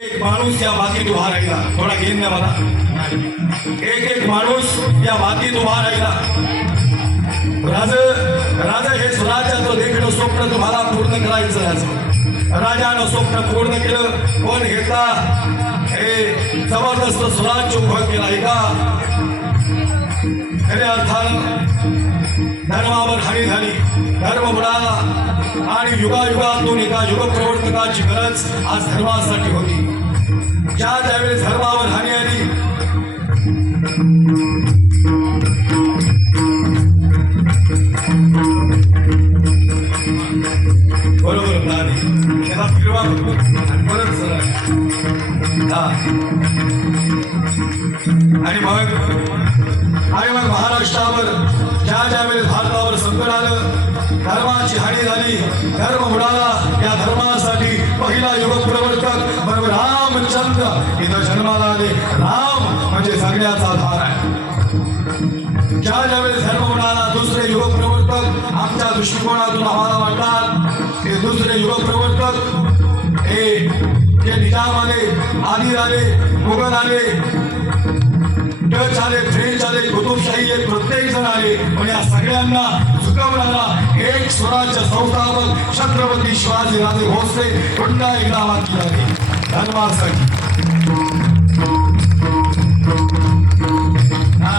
एक माणूस या मातीत उभा राहिला. थोडा घेईन ना मला एक एक माणूस या मातीत उभा राहिला. राज राजा हे स्वराज्याचं देखणं स्वप्न तुम्हाला पूर्ण करायचं राज राजानं स्वप्न पूर्ण केलं. कोण घेतला? हे जबरदस्त स्वराज्य उभं केला आहे का? खऱ्या अर्थानं धर्मावर हानी झाली धर्मबुडा आणि युगायुगातून एका युगप्रवर्तकाची गरज आज धर्मासाठी होती. ज्या ज्यावेळेस धर्मावर हानी आली बरोबर त्याला फिरवा बरोबर आणि परत आणि मग आणि मग महाराष्ट्रावर ज्या ज्यावेळेस भारतावर संकट आलं धर्माची हानी झाली. धर्म बुडाला. या धर्मासाठी पहिला युग प्रवर्तक बरोबर रामचंद्र इथं जन्माला आले. राम म्हणजे सगळ्याचा आधार आहे. ज्या ज्यावेळेस धर्म बुडाला दुसरे युग प्रवर्तक आमच्या दृष्टिकोनातून आम्हाला वाटतात हे दुसरे युग प्रवर्तक हे जे निजाम आले आदिल आले मुघल आले डच आले फ्रेंच आले कुतुबशाही एक प्रत्येक जण आले. पण या सगळ्यांना चुकवणारा एक स्वराज्य संस्थापक छत्रपती शिवाजी राजे भोसले पुन्हा एकदा वाक्य आले धर्मासाठी हा.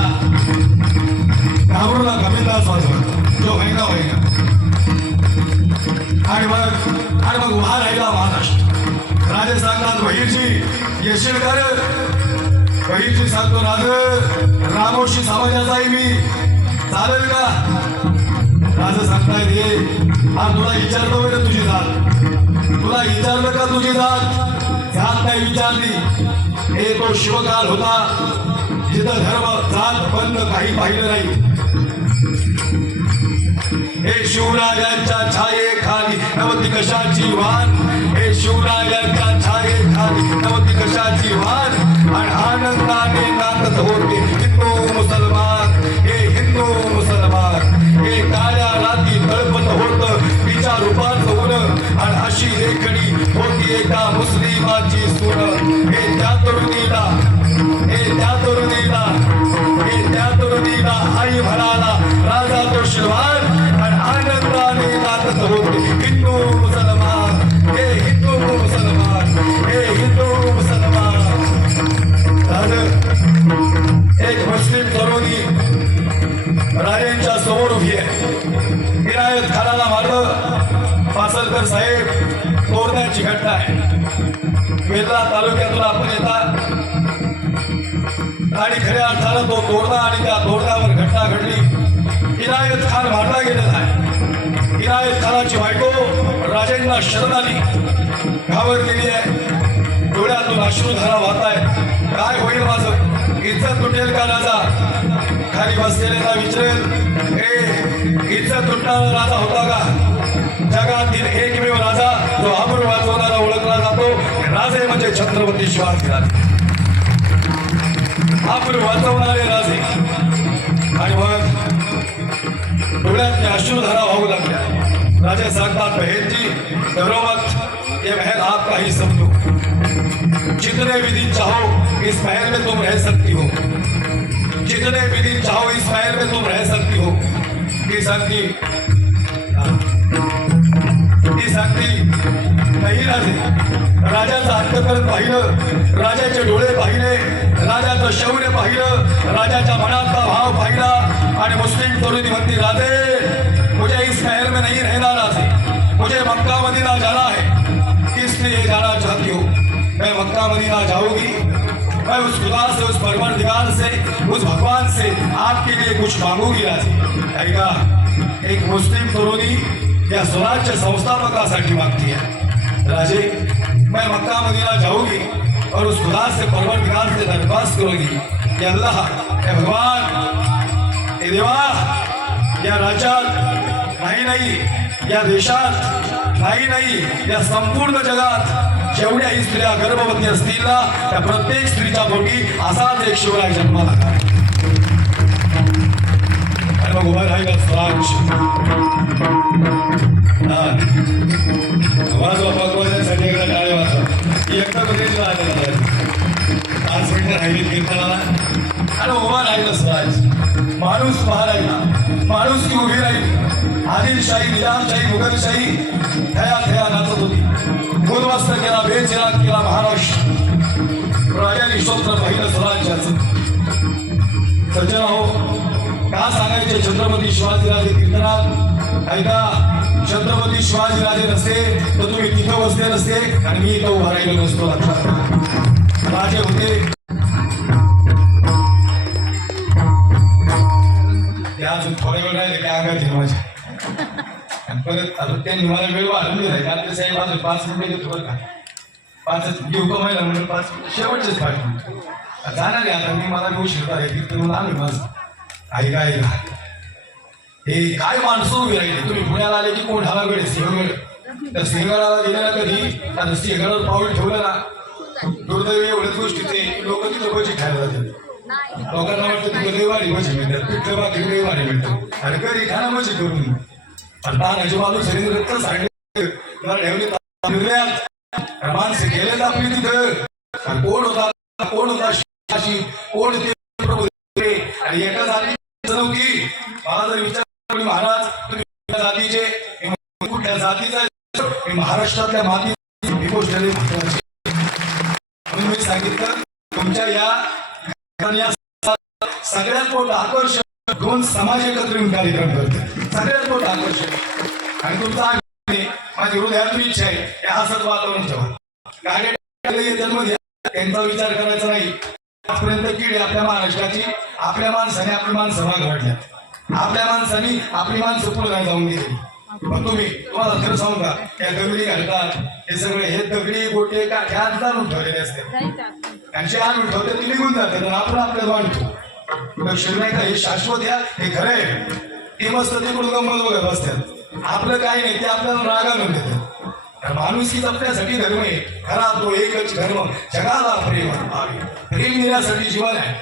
घाबरू जो होईना होईना. आणि मग आणि मग उभा राहिला महाराष्ट्र. राजे सांगतात बहिरजी येशील का रे? बहिरजी सांगतो राज रामोशी समाजाचा आहे मी. चालेल का? माझं सांगता येते हा तुला विचारतो बरं तुझी जात तुला विचारलं का तुझी जात जात नाही. विचारली हे तो शिवकाल होता. जिथं धर्म जात बंद काही पाहिलं नाही. हे शिवरायांच्या छायेखाली नवती कशाची वाण हे शिवरायांच्या छायेखाली नवती कशाची वान? आणि आनंदाने नाचत होते. वेल्हा तालुक्यातून आपण येता. आणि खऱ्या अर्थानं तो तोरणा आणि त्या तोरण्यावर घटना घडली इनायत खान मारला गेलेला आहे. इनायत खानाची बायको राजेंना शरण आली घाबरलेली आहे. डोळ्यातून अश्रुधारा वाहत आहे काय होईल माझं? इज्जत तुटेल का राजा? खाली बसलेल्यांना विचारेल हे इज्जत तुटणारा राजा होता का? जगातील एकमेव राजा जो आबरू वाजवणारा ओळखला जातो राजे म्हणजे छत्रपती शिवाजी राजे. आबरू वाचवणारे राजे. आणि मग डोळ्यात अश्रुधारा होऊ लागल्या. राजे सांगतात बहेनजी दरोमत ये महल आपका ही समझो जितने भी दिन चाहो इस महल में तुम रह सकती हो. जितने भी दिन चाहो इस महल में तुम रह सकती हो. की सकती ती नाही राजे राजाचं अंतकरण पाहिलं राजाचे डोळे पाहिले राजाचं शौर्य पाहिलं राजाच्या मनातला भाव पाहिला आणि मुस्लिम तरुणी म्हणती राजे मुझे इस शहर में नहीं रहना राजे मुझे मक्का मदीना जाना है. इसलिए जाना चाहती हूँ? मैं मक्का मदीना जाऊंगी मैं उस खुदा से उस परवरदिगार से उस भगवान से आपके लिए कुछ मांगूंगी राजे एक मुस्लिम तरुणी या स्वराज्य संस्थापकासाठी मागती है राजे मैं मक्का मदीना जाऊंगी और उस खुदा से परवरदिगार से दरख्वास्त करूंगी. कि अल्लाह हे भगवान हे देवा या राज्यात नाही नाही या देशात नाही नाही या संपूर्ण जगात जेवढ्याही स्त्रिया गर्भवती असतील ना त्या प्रत्येक स्त्रीच्या पोटी असाच एक शिवराय जन्माला. उभा राहिला स्वराज हा. वाजवा भगवानासाठी एकदा टाळे वाजवा एकटं पाच मिनिटं राहिली कीर्तनाला आणि उभा राहिलं स्वराज माणूस उभा राहिला माणूस ती उभी राहिली आदिलशाही निजामशाही मुघलशाही थया थया नाचत होती उद्ध्वस्त केला बेचेला केला महाराष्ट्र राजाने स्वप्न पाहिलं स्वराज्याचं सज्जन हो का सांगायचे छत्रपती शिवाजीराजे कीर्तनात? ऐका छत्रपती शिवाजीराजे नसते तर तुम्ही तिथं बसले नसते आणि मी इथं उभा राहिलो नसतो लक्षात राजे होते. ते अजून वेळ राहिले काय अंगात माझ्या आणि परत आता त्यांनी मला वेळ वाढून दिलाय रात्री साहेब अजून पाच मिनिटं घेतो बरं का? पाचच म्हणून पाच शेवटचेच पाठ जाणार आहे आता मी मला घेऊ शकता आहे तिथून माझं. ऐका ऐका हे काय माणसं उभी राहिली? तुम्ही पुण्याला आले की कोण ढालागड आहे सिंहगड त्या सिंहगडाला गेलेला कधी? त्या सिंहगडावर पाऊल ठेवलं ना. दुर्दैवी एवढ्याच गोष्टीचे लोक तिथं भजी खायला जातात. लोकांना वाटतं तुला देवारी भजी मिळतात. पिठलं बाकी देवारी मिळतात अरे घरी खाना भजी करून आणि तानाची बाजू शरीर रक्त सांगितलं मला ठेवली माणसं गेले आपली तिथं. कोण होता? कोण होता? कोण ते? आणि एका जाती नव्हती मला जर विचार महाराज तुम्ही जातीचे? कुठल्या जातीचा महाराष्ट्रातल्या माती म्हणून मी सांगितलं तुमच्या या सगळ्यात मोठं आकर्षण दोन समाज एकत्र येऊन कार्यक्रम करते सगळ्यात मोठं आकर्षण आणि तुमचा माझी हृदयातून इच्छा आहे या हसत वातावरण ठेवा. गाड्या जन्म घ्या त्यांचा विचार करायचा नाही. आजपर्यंत किडे आपल्या महाराष्ट्राची आपल्या माणसाने आपली माणसं माग वाढल्या आपल्या माणसाने आपली माणसं पुढे नाही जाऊन गेली पण तुम्ही तुम्हाला खरं सांगू का त्या दगडी घालतात हे सगळे हे दगडी गोटे का ह्या आणून ठेवलेले असते त्यांचे आणून ठेवते ते निघून जातात आणि आपण आपल्याला आणतो लक्षण नाही का हे शाश्वत या हे खरं आहे. ते मस्त तिकडून गंमत बघत बसतात. आपलं काही नाही ते आपल्याला राग आणून देतात. माणूस ही जपण्यासाठी धर्म आहे. खरा तो एकच धर्म. जगाला प्रेम आहे. प्रेम देण्यासाठी जीवन आहे.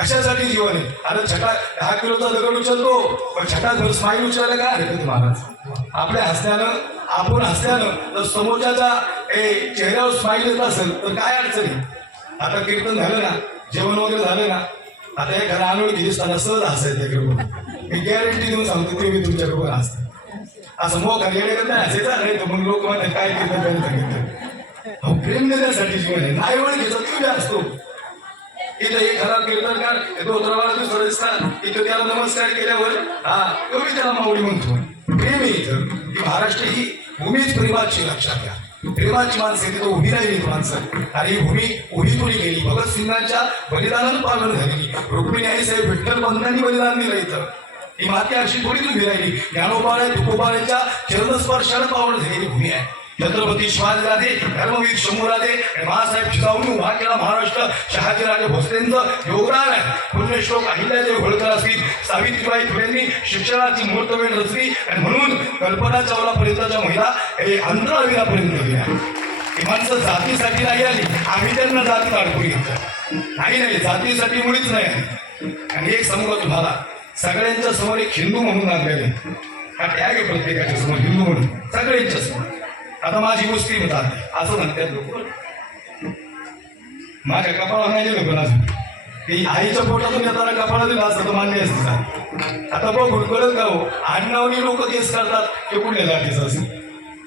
कशासाठी जीवन आहे? आता छटा दहा किलोचा दगड उचलतो. पण छटा धर स्माईल उचलायला काय हरकत महाराज? आपल्या हसण्यानं आपण हसल्यानं जर समोरच्याचा ए, चेहऱ्यावर स्माईल येत असेल तर काय अडचणी आता कीर्तन झालं ना जेवण वगैरे झालं ना आता हे घरा अनोळखी दिसताना सहज हसायचं मी गॅरंटी देऊन सांगतो ते मी तुमच्याकडून हसते असं मोका येण्याकडे नाही असायचं नाही तर मग लोक म्हणतात काय केलं काय सांगितलं प्रेम देण्यासाठी जीवन आहे. नाही ओळखीचा तुम्ही असतो. इथं एक खराब कीर्तनकार धोत्रवाला दुसरं स्थान. इथं त्याला नमस्कार केल्यावर हा कमी त्याला माऊली म्हणतो. प्रेम आहे इथं. महाराष्ट्र ही भूमीच प्रेमाची लक्षात घ्या. प्रेमाची माणसं तिथं उभी राहिली माणसं. आणि ही भूमी उभी कोणी गेली. भगतसिंगांच्या बलिदानानं पालन झालेली. रुक्मिणी आई साहेब विठ्ठल पंतांनी बलिदान दिलं इथं. ही माती अशी थोडी उभी राहिली. ज्ञानोबाळ्या तुकोबाळ्याच्या चरणस्पर्शानं पावन झालेली भूमी आहे. छत्रपती शिवाजीराजे धर्मवीर शंभूराजे आणि महासाहेब जिजाऊंनी उभा केला महाराष्ट्र. शहाजीराजे भोसलेंचं योगदान आहे. पुण्यश्लोक अहिल्यादेवी होळकर असतील सावित्रीबाई फुलेंनी शिक्षणाची मुहूर्तवेळ रचली आणि म्हणून कल्पना चावलापर्यंतच्या महिला हे अंतरावीरापर्यंत गेल्या ही माणसं जातीसाठी नाही आली आम्ही त्यांना जातीत अडकून घेतलं. नाही नाही जातीसाठी मुळीच नाही आली. आणि एक समोर तुम्हाला सगळ्यांच्या समोर एक हिंदू म्हणून आणलेले हा टॅग आहे प्रत्येकाच्या समोर हिंदू म्हणून. सगळ्यांच्या समोर. आता माझी मुस्लिम जात असं म्हणतात लोक. माझ्या कपाळावर नाही लोक पण अजून ते आईच्या पोटातून येताना कपाळा दिला असं तर मान्य असतं. आता बघ कळत गाव आणि हो? आडनावनी लोक केस करतात ते कुठल्या जातीचं असेल?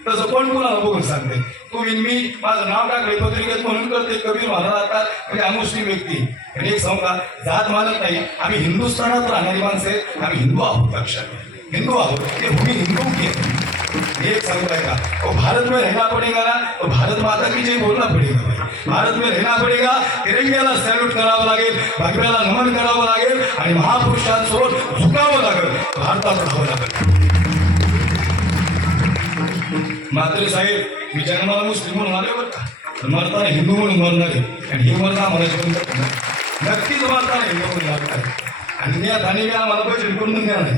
तसं कोण कुणाला बघून सांगते. तुम्ही मी माझं नाव टाकले पत्रिकेत म्हणून करते कबीर महाराज जातात म्हणजे अमुस्लिम व्यक्ती. आणि एक सांगा जात मानत नाही आम्ही हिंदुस्थानात राहणारी माणसं आहेत आम्ही हिंदू आहोत लक्षात. हिंदू आहोत. ते भूमी हिंदू की एक सांगताय का वो भारत में रहना पड़ेगा ना तो भारत माता की जय बोलना पड़ेगा भाई भारत में रहना पड़ेगा तिरंग्याला सॅल्यूट करावं लागेल भगव्याला नमन करावं लागेल आणि महापुरुषांसोबत झुकावं लागेल भारतात राहावं लागेल. मात्र साहेब मी जन्माला मुस्लिम म्हणून आले बरं का? मरताना हिंदू म्हणून मरणार आहे आणि हे मरणं आम्हाला जीवन नक्कीच मरताना हिंदू म्हणून लागणार आहे. आणि या आणि मी आम्हाला पैसे करून द्या नाही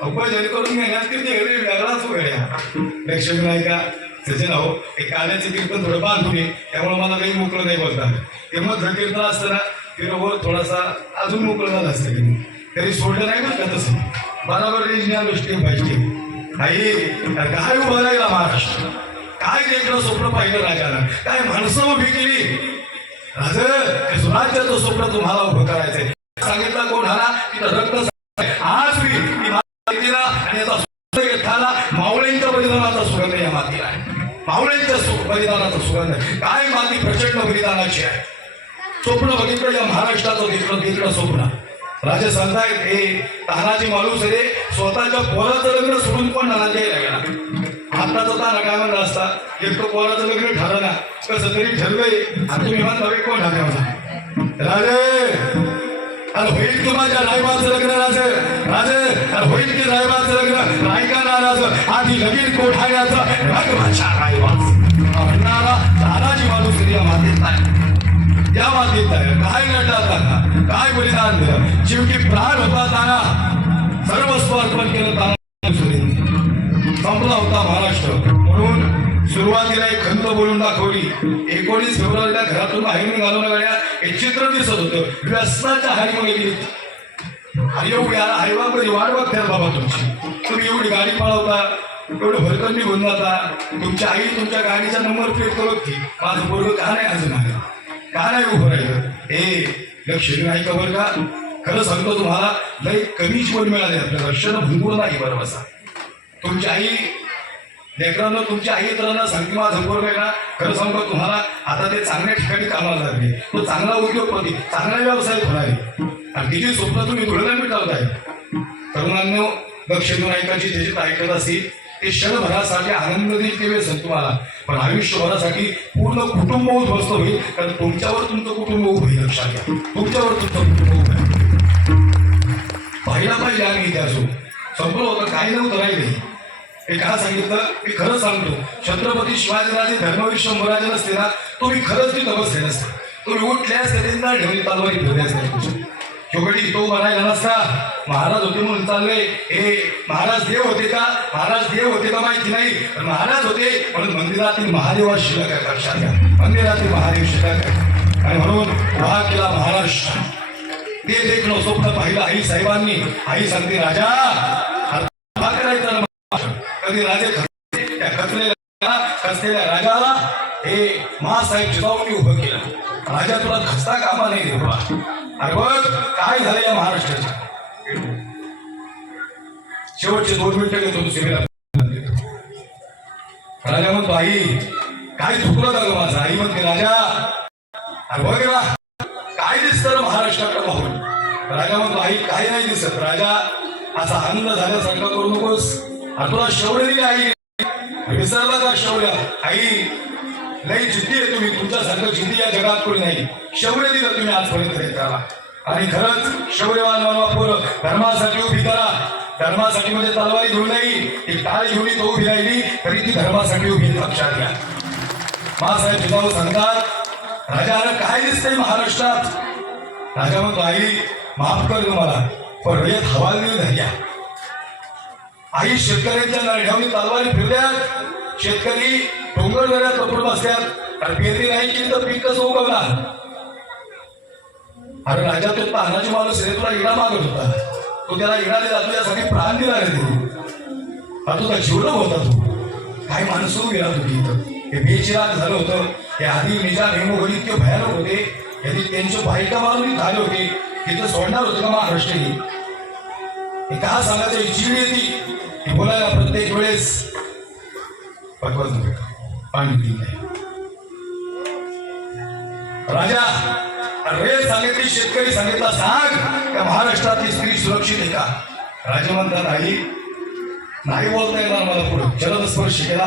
अहो, जरी करून घेण्यात किती वेगळाच वेळ आहे. लक्ष्मी नाही का त्याचे नाव एक आल्याचे कीर्तन थोडं बांधून ये. त्यामुळे मला काही मोकळं नाही बोलता ते मग जर कीर्तन असताना ना थोडासा अजून मोकळं झालं असतं. तरी सोडलं नाही बरं का तसं? बरोबर रेंज गोष्टी पाहिजे नाही काय उभं राहिला महाराष्ट्र काय देखणं स्वप्न पाहिलं राजाला काय माणसं भिकली केली? राज स्वराज्याचं स्वप्न तुम्हाला उभं करायचंय. सांगितलं कोण झाला की रक्त आज मी आणि याचा सुगंध घेतला मावळ्यांच्या बलिदानाचा सुगंध या मातीला आहे. मावळ्यांच्या बलिदानाचा सुगंध आहे. काय माती प्रचंड बलिदानाची आहे. स्वप्न बघितलं या महाराष्ट्राचं घेतलं देखणं स्वप्न. राजे सांगतायत हे तानाजी माणूस रे स्वतःच्या पोराचं लग्न सोडून पण नानाजी गेला आत्ताचा ताना काय म्हणला असता? एक तो पोराचं लग्न ठरलं ना कसं तरी ठरलंय आणि विमान म्हणता कोण कोण ठाकरे राजे अरे होईल की माझ्या रायबाचं लग्न राजे? राजे अरे होईल की रायबाचं लग्न? ऐका नाराज आधी लगीन कोठाऱ्याचं रग माझ्या रायबाच म्हणणारा तानाजी माणूस रे मातीत नाही. त्या मातीत आहे काय लढला ताना काय बलिदान दिलं? शेवटी प्राण होता ताना सर्वस्व अर्पण केलं ताना संपला होता महाराष्ट्र. म्हणून सुरुवातीला एक खंत बोलून दाखवली. एकोणीस फेब्रुवारीला घरातून बाहेर निघालो ना हे चित्र दिसत होतं. व्यसनाच्या हारीमध्ये गेली अरे हो एवढी वाट बघतात बाबा तुमची. तुम्ही एवढी गाडी पळवता एवढं भरकन निघून जाता. तुमची आई तुमच्या गाडीचा नंबर प्लेट करत होती. माझं पोरग का नाही अजून आलं? का नाही उभं राहिलं. हे लक्ष्मी नाही का बरं का. खरं सांगतो तुम्हाला लय कमी जीवन मिळाले आपल्या लक्षणं भंगूर नाही बरं बसा. तुमची आई लेकरांना तुमची आई इतरांना सांगते मला झंपूर काय ना. खरं सांगतो तुम्हाला आता ते चांगल्या ठिकाणी कामाला लागले. तो चांगला उद्योगपती चांगला व्यवसाय होणार आहे आणि तिची स्वप्न तुम्ही धुळ्याला मिटवताय. तरुणांनो दक्षिण ऐकायची त्याची ऐकत असेल ते क्षणभरासाठी आनंद देईल ते व्यसन तुम्हाला. पण आयुष्यभरासाठी पूर्ण कुटुंब उद्ध्वस्त होईल कारण तुमच्यावर तुमचं कुटुंब उभे लक्षात घ्या. तुमच्यावर तुमचं कुटुंब उभे पाहिला पाहिजे आम्ही इथे संपलं होतं काही नव्हतं राहिले. हे का सांगितलं? मी खरंच सांगतो. छत्रपती शिवाजीराजे धर्मवीर शंभराजे नसते ना तुम्ही खरंच तिथं बसले नसते तुम्ही उठले असते त्यांना ढेवली तलवारी फिरले असते. शेवटी तो बनायला नसता महाराज होते म्हणून चालले. हे महाराज देव होते का? महाराज देव होते का माहिती नाही पण महाराज होते म्हणून मंदिरातील महादेवा शिल्लक आहे लक्षात घ्या मंदिरातील महादेव शिल्लक आहे आणि म्हणून उभा केला महाराष्ट्र ते देखणं स्वप्न पाहिलं आई साहेबांनी. आई सांगते राजा करायचा कधी राजे त्या खचलेल्या खचलेल्या राजाला हे महासाहेब जिजाऊंनी उभं केलं. राजा तुला खचता कामा नाही देवा आणि अरे बघ काय झालं या महाराष्ट्राच्या शेवटचे दोन मिनिटं घेतो तू सेवेला राजा म्हणतो आई काय चुकलं झालं माझं? आई म्हणते राजा अरे बघ ना काय दिसतं महाराष्ट्राकडे पाहून? राजा म्हणतो आई काय नाही दिसत. राजा असा आनंद झाल्यासारखा करू नकोस. आणि तुला शौर्य दिली आई. विसरला का शौर्य आई नाही जिद्दी आहे तुम्ही. तुमच्यासारखं जिद्दी या जगात कोणी नाही. शौर्य दिलं तुम्ही आजपर्यंत त्याला आणि खरंच शौर्यवान बनवा धर्मासाठी उभी करा. धर्मासाठी म्हणजे तलवारी घेऊन नाही ती टाळ घेऊन तो उभी राहिली तरी ती धर्मासाठी उभी लक्षात घ्या. महासाहेब जिजाऊ सांगतात राजा अरे काय दिसतंय महाराष्ट्रात? राजा म्हणतो आई माफ कर तुम्हाला पण रयत हवालदिल धर्या आई शेतकऱ्यांच्या लढ्यावनी तलवारी फिरल्यात शेतकरी डोंगर जरा लपून बसल्यात. पेरणी नाही केली तर पीक कसं उगवणार? अरे राजा तो तानाजी माणूस रे तुला इडा मागत होता. तो त्याला इडा दिला तुझ्यासाठी प्राण दिला रे ते. आता तुझा जीवलग होता तू? काय माणसं गेला तुझी होती इथं? हे बेचिराग झालं होतं. हे आधी निजा हेमोगरी इतके भयानक होते. यांनी त्यांच्या बायका मारून झाले होते. तिथं सोडणार होते का महाराष्ट्र हे का सांगायचं? ही जीव येते. हे बोलायला प्रत्येक वेळेस. भगवंत नव्हे. पाणी दिले राजा रे सांगितली शेतकरी सांगितला सांग का महाराष्ट्रातली स्त्री सुरक्षित आहे का? राजा म्हणतात आई नाही बोलता येणार मला पुढे. जलद स्पर्श केला.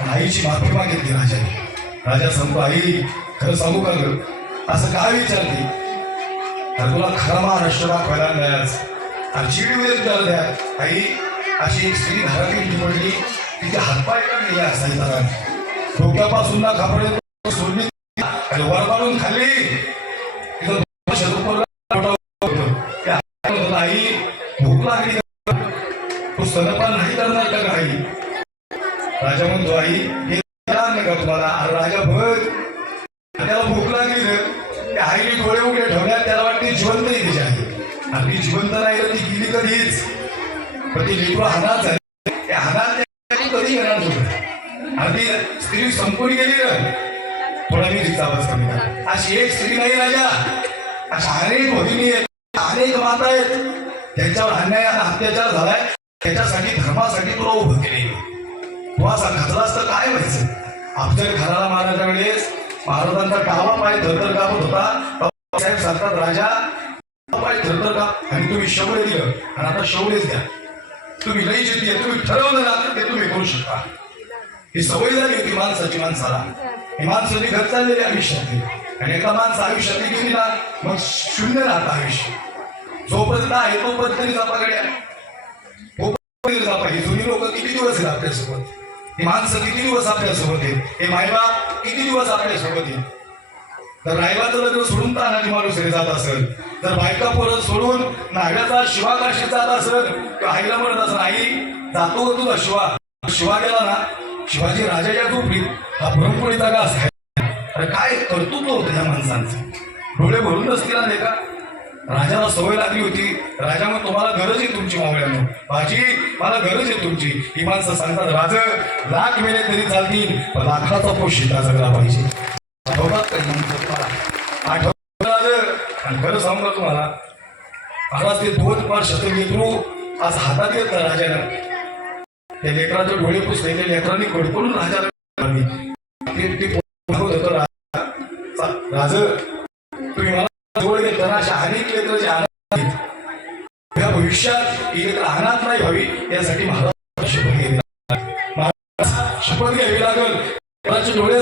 पण आईची माफी मागितली राजाने. राजा सांगतो आई खरं सांगू का ग? असं काय विचारते? तर तुला खरा महाराष्ट्र दाखवायला मिळायच आणि चिडी द्या. आई अशी एक स्त्री घरातील पडली तिचे हातपाय काढले असायचा डोक्यापासून ना खापडे सोडली आणि वर काढून खाल्ली तिथं भूक लागली. का? स्तनपान नाही करणार का काही राजा म्हणतो आई हे का तुम्हाला? अरे राजा बघ त्याला भूक लागली ना आईने डोळे उघडे ठेवण्यात त्याला वाटते जिवंत आहे तिची आई. आणि जिवंत नाही रे ती गेली कधीच. पण ती लेकरू हानात झाली जावं मी अशी एक स्त्री नाही राजा. अशा अनेक भगिनी आहेत अनेक माता आहेत. त्यांच्यावर अन्याय अत्याचार झालाय. त्याच्यासाठी धर्मासाठी तुला उभं केले असा खचलास तर काय व्हायचं? अफजल खराला मारण्याच्या वेळेस महाराजांचा डावा पाय धरतर कापत होता. साहेब सांगतात राजा. पाय धरतर काप आणि तुम्ही शौर्य दिलं. आणि आता शौर्यच द्या. तुम्ही लई जिद्दी आहे. तुम्ही ठरवलं ना ते तुम्ही करू शकता. ही सवय झाली होती माणसाची माणसाला. ही माणसाची घर चाललेली आयुष्यातली. आणि एका माणसं आयुष्यातली गेली ना मग शून्य राहतं आयुष्य. जोपर्यंत आहे तोपर्यंत तरी जपाकडे तोपर्यंत जापा ही जुनी लोक किती दिवस आहेत आपल्यासोबत? ही माणसं किती दिवस आपल्यासोबत आहेत? हे मायबाप किती दिवस आपल्यासोबत आहेत? तर रायबाचा तर लग्न सोडून तानाजी माणूस घरी जात असेल. तर बायका परत सोडून नाव्याचा शिवाकाशी जात असेल. किंवा आईला म्हणत असेल आई जातो का तुझा शिवा? शिवा गेला ना शिवाजी राजाच्या झोपडीत हा पुरणपोळीचा घास आहे. अरे काय कर्तृत्व होतं या माणसांचं? डोळे भरून असतील ना का राजाला सवय लागली होती. राजा मग तुम्हाला गरज आहे तुमची मावळ्यानं. भाजी मला गरज आहे तुमची. ही माणसं सांगतात राज लाख मेले तरी चालतील पण लाखाचा पोष शिका जगला पाहिजे. आठवतात का ही तुम्हाला? राज? आणि खरं सांगू तुम्हाला? महाराज ते दोन पाच शतक लेकरू आज हातात येत ना राजानं. त्या लेकराचे डोळे पुसले त्या लेकरांनी कडकडून राजा राज. तुम्ही मला जवळ घेताना अशा अनेक या भविष्यात ही अनाथ नाही व्हावी यासाठी महाराज शपथ घ्यावी लागेल. महाराज शपथ घ्यावी लेकराचे डोळे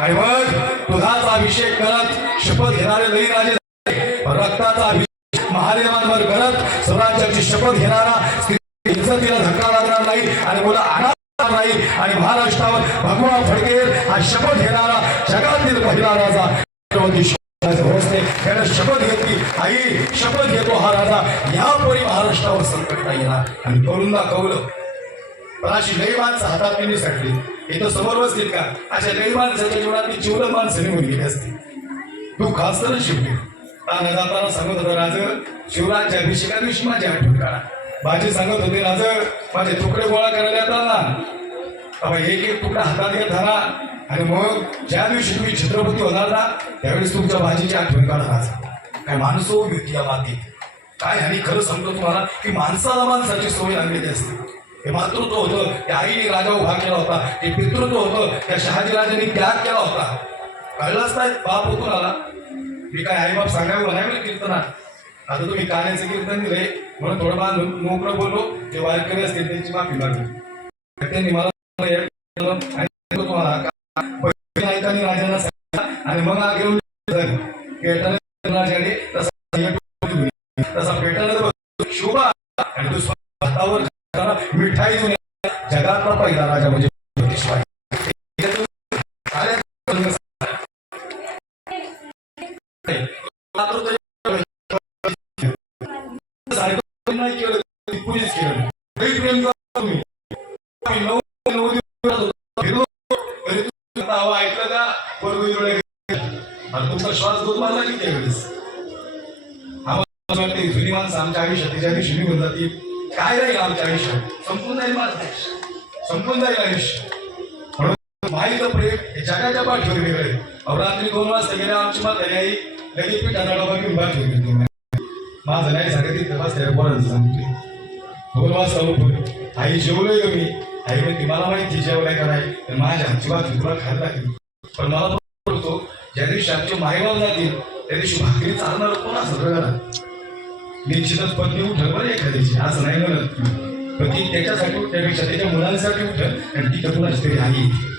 आणि मग दुधाचा अभिषेक करत शपथ घेणारे नवीन राजे रक्ताचा अभिषेक महादेवांवर करत स्वराज्याची शपथ घेणारा इज्जतीला धक्का लागणार नाही आणि मला आणणार नाही. आणि महाराष्ट्रावर भगवान फडके हा शपथ घेणारा जगातील पहिला राजा. शपथ घेतली. आई शपथ घेतो हा राजा. यापुढे महाराष्ट्रावर संकट नाही येणार. आणि करून दाखवलं पण अशी लई माणसं हातात त्यांनी सटली. इथं समोर बसतील का? अशा लई माणसाच्या जीवनातली जीवन माणसं निघून गेली असते. तू खास तर शिवली. ताना जाताना सांगत होता राज शिवराजच्या अभिषेकाविषयी माझी आठवण काढा. बाजी सांगत होते राज माझे तुकडे गोळा करायला येतात ना. एक एक तुकडा हातात घेत झाला आणि मग ज्या दिवशी तुम्ही छत्रपती होणार ना त्यावेळेस तुमच्या भाजीची आठवण काढा काय माणसं होती या मातीत. काय आणि खरं सांगतो तुम्हाला की माणसाला माणसाची सवय लागलेली असते. हे मातृत्व होतं त्या आईने राजा उभा केला होता. हे पितृत्व होतं त्या शहाजी राजांनी त्याग केला होता. कळलाच नाही बाप होतो आला. मी काय आई बाप नाही मी कीर्तनात. आता तुम्ही कान्याचं कीर्तन दिले म्हणून थोडं मला मोकळं बोललो जे वारकरी असतील त्यांची माफी मागली. त्यांनी मला तुम्हाला राजाला सांगितलं आणि मग हा घेऊन राजाने तसा जुनी आमच्या आयुष्यात त्याच्या दिवशी निघून जाते. काय राहील आमच्या आयुष्यात. संपूर्ण जाईल माझं आयुष्य. संपून जाईल आयुष्य. म्हणून माईचं प्रेम हे जगाच्या पाठीवर वेगळे रात्री दोन वाजता गेल्या आमची माता आई लगेच पिठाचा डबा घेऊन पाठीवर गेली. माझं नाही सांगत तिथे बसल्या पोरांचं सांगते दोन वाजता उठून आई जेवलोय का मी? आई म्हणते मला माहिती जेवलाय का नाही. तर माझ्या आमची भाकरी तुला खायला लागेल. पण मला बोलतो ज्या दिवशी आमचे मायबाप जातील त्या दिवशी भाकरी चालणार कोण असं घरात निश्चितच पत्नी उठल बरं एखाद्याची. असं नाही म्हणत. पण ती त्याच्यासाठी उठ- त्यापेक्षा त्याच्या मुलांसाठी उठल आणि ती कुणाची तरी आई हे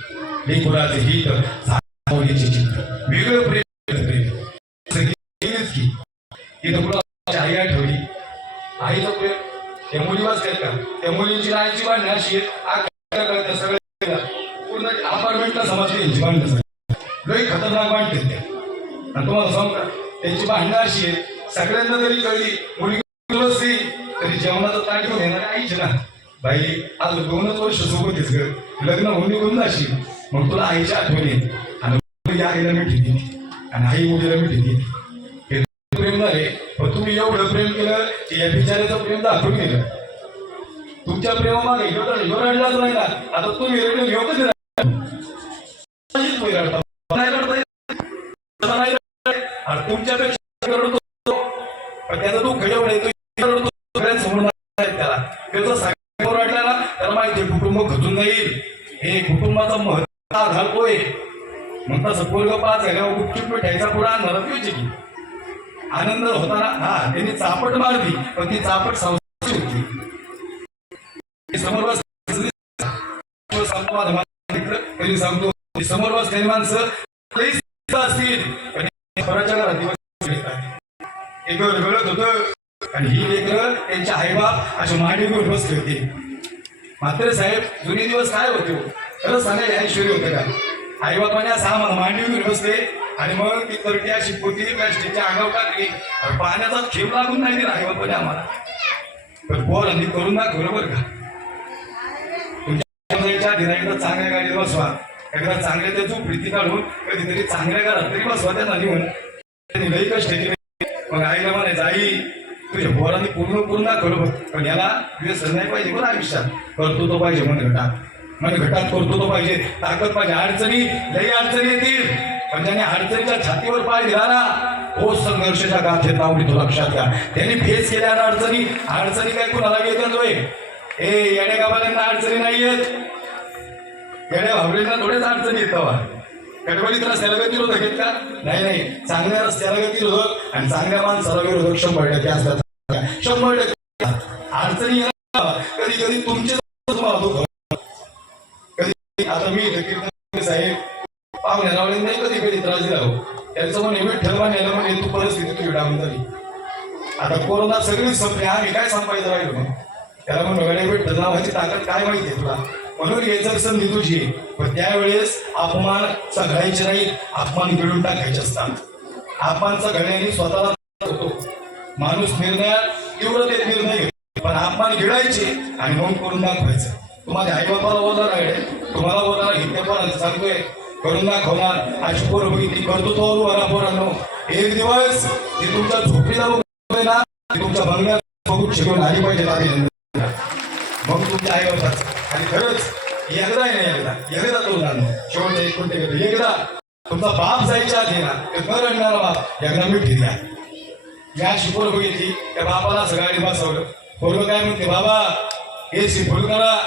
लेकराचं गीत झाडावरीचे चित्र. वेगळं प्रेम की. तिथं कुणाची आई आठवली. आईचं प्रेम. त्या मुली वाचतात का? त्या मुलींची आईची भांडणं अशी आहेत, आख्या सगळं पूर्ण अपार्टमेंटला समजली यांची भांडणं लई खतरनाक वाटते त्या. आणि तुम्हाला सांग का? त्यांची भांडणं अशी आहे सगळ्यांना तरी कळली मुलगी तरी जेवणाचं ताट घेऊन येणार आईच ना. बाई आज दोनच वर्ष सोबत ग. लग्न होऊन निघून जाशील. मग तुला आईच्या आठवणी आणि मुलगी आईला मिठी दिली आणि आई मुलीला मिठी दिली हे प्रेम झाले पण तुम्ही एवढं प्रेम केलं की या बिचाऱ्याचं प्रेम दाखवून गेलं. तुमच्या प्रेमामागे ह्यो तर ह्यो रडलाच नाही ना. आता तुम्ही रडून ह्यो कधी रडता. नाही रडता तुमच्यापेक्षा रडतो. पण त्याचं तो रडतो. त्याला. त्याचं सगळ्यांवर ना त्याला माहिती आहे, कुटुंब खचून जाईल. हे कुटुंबाचा महत्त्व आधार होय. म्हणता पोरग पाच झाल्यावर गुपचूप ठ्यायचा पुढा नरक तुझी आनंद होताना हा त्यांनी चापट मारली पण ती चापट संस्थेची होती. समोर बस सांगतो समोर बसलेली माणसं असतील. स्वराच्या घरात लेकर गळत होतं. आणि ही लेकर त्यांच्या आईबाप अशा मांडी बसले होते. मात्र साहेब जुने दिवस काय होते? खरंच सांगायला ऐश्वर्य होते का? आईबापाने सहा मांडीवर बसले आणि मग ती तरटी अशी पोती प्लॅस्टिकच्या अंगावर टाकली. पाण्याचा खेप लागून नाही दिला आईबापाने आम्हाला. पण आणि करून ना बरोबर का? तुमच्या आधी चांगल्या गाडीत बसवा. एकदा चांगल्या त्या प्रीती काढून कधीतरी चांगल्या घरात तरी बसवा त्या निघून त्यांनी लई कष्ट केले. मग आईला म्हणायचं आई तुझ्या पोरांनी पूर्ण पूर्ण दाखवलं पण याला व्यसन नाही पाहिजे बरं आयुष्यात. करतो तो पाहिजे मन घटात मन घटात करतो तो पाहिजे. ताकद पाहिजे. अडचणी लई अडचणी येतील. पण ज्याने अडचणीच्या छातीवर पाय दिला ना हो संघर्षाच्या गाथेत लावली तो लक्षात घ्या. त्यांनी फेस केल्या अडचणी अडचणी काय कुणाला येतात होय? ए येड्या गावाल्यांना अडचणी नाही येत येड्या भावलेला थोडेच अडचणी येत कडवडीत रस्त्याला गतिरोधक आहेत का? नाही नाही. चांगल्या रस्त्याला गतिरोधक आणि चांगल्या माणसाला विरोधक शंभर टक्के असतात. शंभर टक्के अडचणी कधी कधी तुमचे कधी आता मी साहेब. पाहुण्या रावळे नाही कधी कधी त्रास दिला हो. त्यांचं म्हणे ठरवा न्यायला म्हणे तू परिस्थिती तुझी डाऊन झाली. आता कोरोना सगळीच संपली. आम्ही काय संपायचं राहिलो मग? त्याला म्हणून गड्या विठ्ठल नावाची ताकद काय माहिती आहे तुला? म्हणून हे संधी तुझी पण त्यावेळेस अपमान सगळ्याचे नाही अपमान गिळून टाकायचे असतात. अपमान घड्याने स्वतःला होतो माणूस निर्णयात तीव्रतेत निर्णय घेतो. पण अपमान गिळायचे आणि मग करून दाखवायचं. तुम्हाला आई बाबाला बोलणार आहे. तुम्हाला बोलणार इथे पण सांगतोय. करून दाखवणार. अशी पोरं बघितली करतो तो वरा पोरांनो. एक दिवस ती तुमच्या झोपडीला ना ती तुमच्या बंगल्यात बघून शिकवून आली पाहिजे लागेल. मग तुमच्या आई बाबाच आणि खरंच एकदा आहे ना एकदा. एकदा तो जाणं शेवटच्या एक कोणते गेलो एकदा. तुमचा बाप जायच्या आधी ना ते न रडणारा बाप. एकदा मिठी द्या या शिकवण बघितली. त्या बापाला सगळ्यांनी बसवलं. पोरग काय म्हणते बाबा हे शिफुल करा.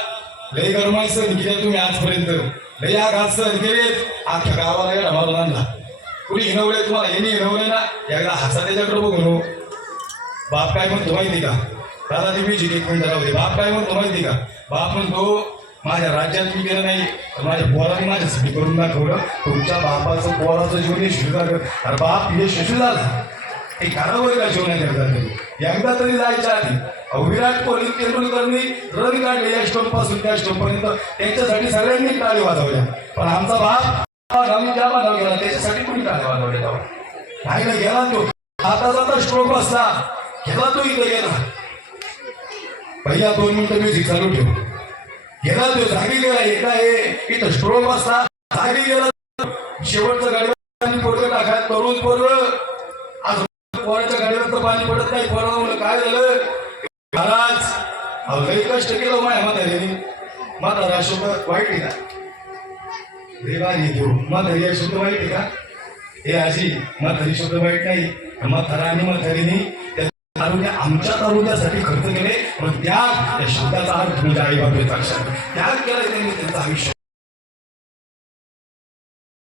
लय गरमाई सहन केल्या तुम्ही आजपर्यंत. लय आघात सहन केलेत. अख्ख्या गावाला येडा मारून आणला. कुणी हिनवले तुम्हाला? यांनी हिनवले ना. एकदा हसा त्याच्याकडे बघून हो. बाप काय म्हणतो माहिती का? दादा तुम्ही जिथे कोण मिनिट राहू दे बाप काय म्हणतो माहिती का? बाप म्हणतो माझ्या राज्यात मी गेलं नाही माझ्या पोराने माझ्यासाठी करून दाखवलं. तुमच्या बापाचं पोराचं जीवन हे झालं अरे बाप हे शिशुदार हे घरावर का जीवनाच्या एकदा तरी जायच्या आधी विराट कोहली तेंडुलकरनी रन काढले या स्टोनपासून त्या स्टोन पर्यंत त्यांच्यासाठी सगळ्यांनी टाळी वाजवल्या. पण आमचा बाप आम्ही ज्या मानव हो गेला त्याच्यासाठी कोणी टाळी वाजवल्या नाही ना गेला तो? आता जाता स्ट्रोक असला गेला तो इथे गेला. पहिला दोन मिनिटं म्युझिक चालू ठेव. गेला तो जागी गेला एका हे इथं स्ट्रोक असता जागी गेला शेवटचं गाडी पोरग टाका तरुण पोरग आज पोराच्या गाडीवर तर पाणी पडत नाही. पोराला म्हणलं काय झालं? महाराज अहो कष्ट केलं हो माझ्या म्हातारीने म्हातारा शब्द वाईट आहे का देवानी देऊ म्हातारी या शब्द वाईट आहे का? हे आजी म्हातारी शब्द वाईट नाही. म्हातारा आणि म्हातारीने तारुण्या आमच्या तारुण्यासाठी खर्च केले पण त्याग या शब्दाचा अर्थ म्हणजे आई बाबा लक्षात त्याग केला त्यांनी त्यांचं आयुष्य.